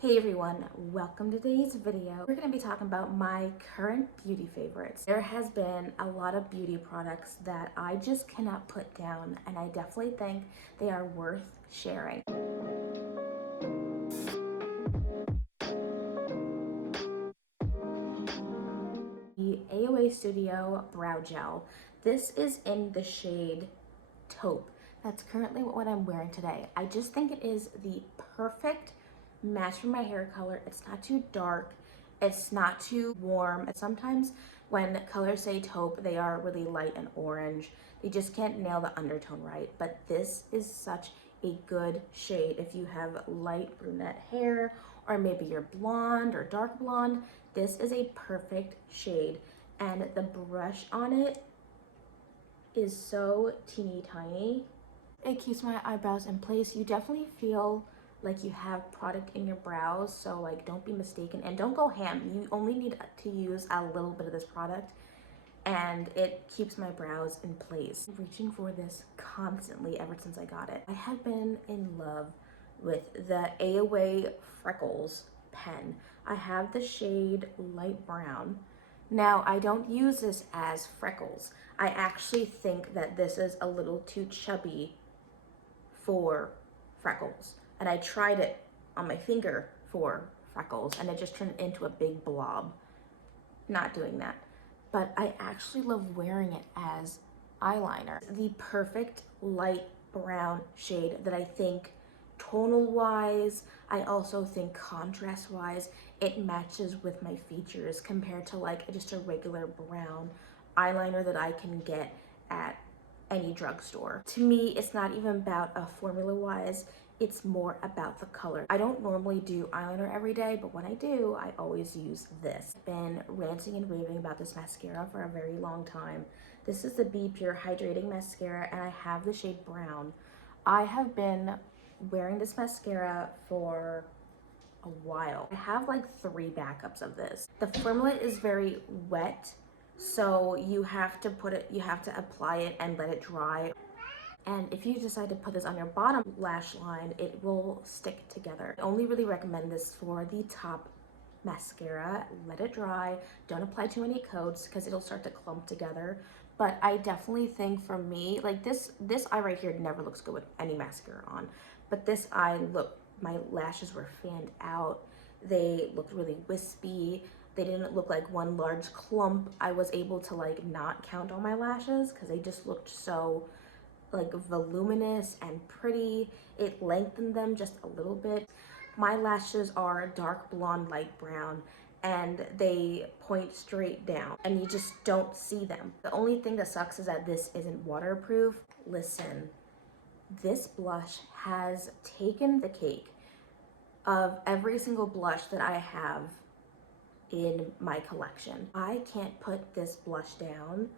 Hey everyone, welcome to today's video. We're going to be talking about my current beauty favorites. There has been a lot of beauty products that I just cannot put down, and I definitely think they are worth sharing. The AOA Studio Brow Gel. This is in the shade taupe. That's currently what I'm wearing today. I just think it is the perfect match for my hair color. It's not too dark, it's not too warm. Sometimes when colors say taupe, they are really light and orange. They just can't nail the undertone right, but this is such a good shade if you have light brunette hair, or maybe you're blonde or dark blonde. This is a perfect shade, and the brush on it is so teeny tiny. It keeps my eyebrows in place. You definitely feel like you have product in your brows, so like don't be mistaken and don't go ham. You only need to use a little bit of this product and it keeps my brows in place. I'm reaching for this constantly ever since I got it. I have been in love with the AOA Freckles pen. I have the shade light brown. Now, I don't use this as freckles. I actually think that this is a little too chubby for freckles. And I tried it on my finger for freckles and it just turned into a big blob. Not doing that. But I actually love wearing it as eyeliner. The perfect light brown shade that I think tonal wise, I also think contrast wise, it matches with my features compared to like just a regular brown eyeliner that I can get at any drugstore. To me, it's not even about a formula wise, it's more about the color. I don't normally do eyeliner every day, but when I do, I always use this. I've been ranting and raving about this mascara for a very long time. This is the Be Pure Hydrating Mascara, and I have the shade brown. I have been wearing this mascara for a while. I have like 3 backups of this. The formula is very wet, so you have to apply it and let it dry. And if you decide to put this on your bottom lash line, it will stick together. I only really recommend this for the top mascara. Let it dry. Don't apply too many coats because it'll start to clump together. But I definitely think for me, like this eye right here never looks good with any mascara on. But this eye, look, my lashes were fanned out. They looked really wispy. They didn't look like one large clump. I was able to like not count all my lashes because they just looked so like voluminous and pretty. It lengthened them just a little bit. My lashes are dark blonde, light brown, and they point straight down and you just don't see them. The only thing that sucks is that this isn't waterproof. Listen, this blush has taken the cake of every single blush that I have in my collection. I can't put this blush down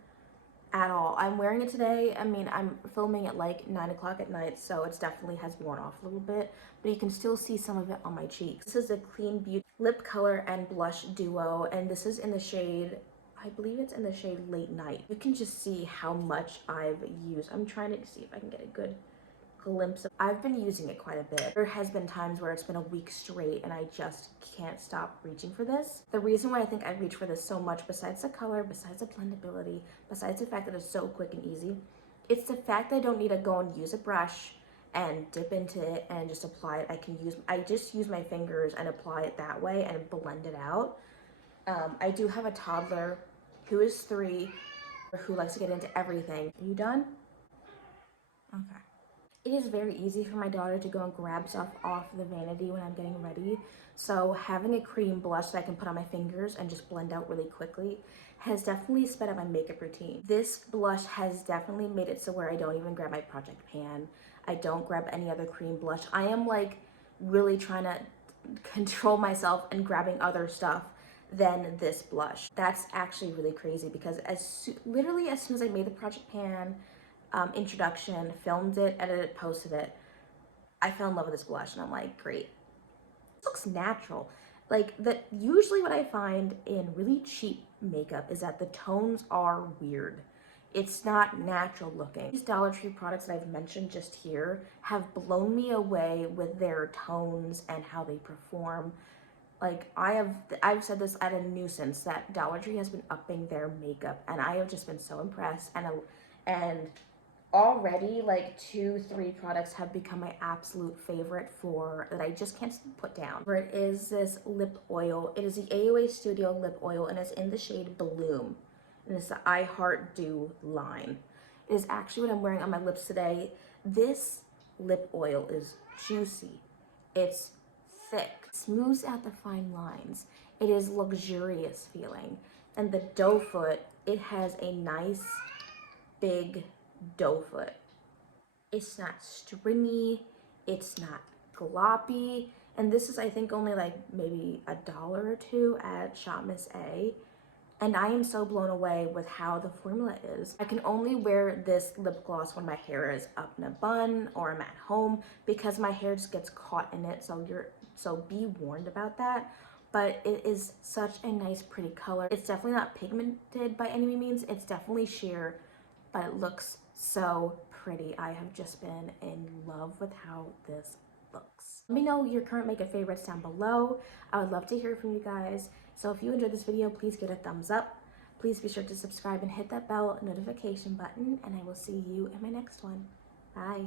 at all. I'm wearing it today. I mean, I'm filming at like 9 o'clock at night, so it's definitely has worn off a little bit, but you can still see some of it on my cheeks. This is a Clean Beauty lip color and blush duo, and this is in the shade, I believe it's in the shade Late Night. You can just see how much I've used. I'm trying to see if I can get a good glimpse of. I've been using it quite a bit. There has been times where it's been a week straight and I just can't stop reaching for this. The reason why I think I reach for this so much, besides the color, besides the blendability, besides the fact that it's so quick and easy, it's the fact that I don't need to go and use a brush and dip into it and just apply it. I just use my fingers and apply it that way and blend it out. I do have a toddler who is 3, who likes to get into everything. Are you done? Okay. It is very easy for my daughter to go and grab stuff off the vanity when I'm getting ready. So having a cream blush that I can put on my fingers and just blend out really quickly has definitely sped up my makeup routine. This blush has definitely made it so where I don't even grab my Project Pan. I don't grab any other cream blush. I am like really trying to control myself and grabbing other stuff than this blush. That's actually really crazy because literally as soon as I made the Project Pan introduction, filmed it, edited, posted it, I fell in love with this blush and I'm like, great. This looks natural. Like that, usually what I find in really cheap makeup is that the tones are weird. It's not natural looking. These Dollar Tree products that I've mentioned just here have blown me away with their tones and how they perform. Like I've said this at a nuisance that Dollar Tree has been upping their makeup, and I have just been so impressed. And already like 2-3 products have become my absolute favorite for that I just can't put down. It is this lip oil. It is the AOA Studio lip oil, and it's in the shade Bloom, and it's the I Heart Dew line. It is actually what I'm wearing on my lips today. This lip oil is juicy. It's thick, smooths out the fine lines. It is luxurious feeling. And the doe foot, it has a nice big doe foot. It's not stringy, it's not gloppy, and this is I think only like maybe $1 or $2 at Shop Miss A. And I am so blown away with how the formula is. I can only wear this lip gloss when my hair is up in a bun or I'm at home because my hair just gets caught in it, so be warned about that. But it is such a nice pretty color. It's definitely not pigmented by any means. It's definitely sheer, but it looks so pretty. I have just been in love with how this looks. Let me know your current makeup favorites down below. I would love to hear from you guys. So if you enjoyed this video, please give it a thumbs up. Please be sure to subscribe and hit that bell notification button, and I will see you in my next one. Bye.